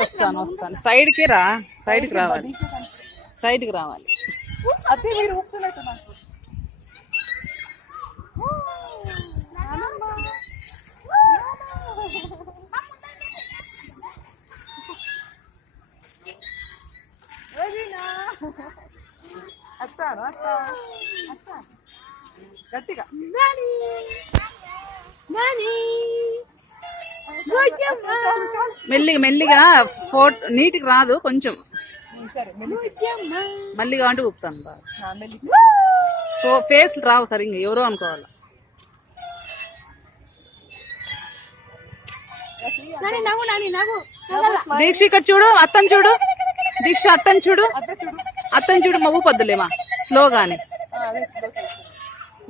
వస్తాను వస్తాను. సైడ్కి రా, సైడ్కి రావాలి, సైడ్కి రావాలి. అదే మీరు ఊపుతున్నట్టు నాకు. అత్తాను అత్త అత్త గట్టిగా మెల్లిగా మెల్లిగా ఫోటో నీటికి రాదు కొంచెం. మళ్ళీ కావంటే ఊపుతాను బాగా. ఫేస్ రావు సరిగ్గా, ఎవరో అనుకోవాలి. దీక్ష ఇక్కడ చూడు, అత్తని చూడు, దీక్ష అత్తని చూడు, అత్తని చూడు. మా ఊపొద్దులేమా, స్లోగాని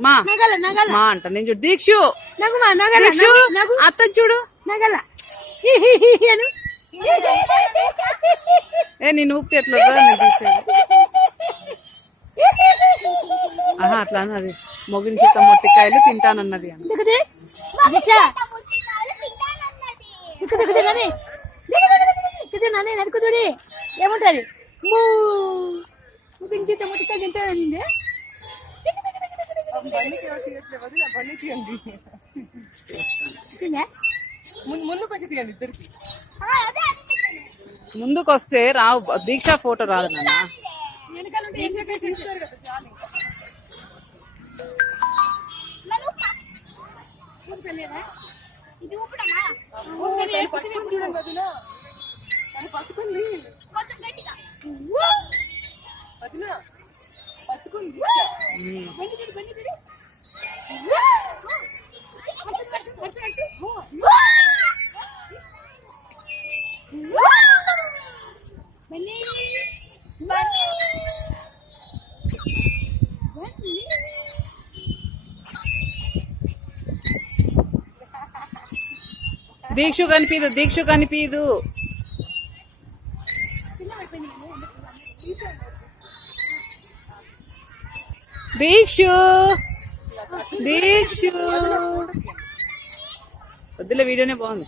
మా మా అంట. నేను చూడు దీక్షు, అత్తని చూడు. ఏ నేను ఊపితే ఎట్లా నేను తీసేది. ఆహా అట్లా అన్నది. మొగిన చేత మొట్టికాయలు తింటానన్నది అని. ఏముంటది ముగిన చేత మొట్టికాయలు తింటానండి. ముందు కొంచెం తీయండి ఇద్దరికి. ముందుకు వస్తే రావు, దీక్ష ఫోటో రాదు నాన్న. దీక్షు కనిపీదు, దీక్ష కనిపీదు. దీక్షు దీక్షు వద్దులే, వీడియోనే బాగుంది.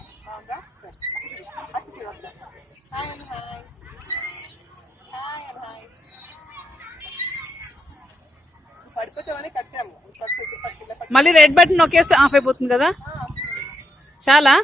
మళ్ళీ రెడ్ బటన్ నొక్కేస్తే ఆఫ్ అయిపోతుంది కదా. చాలా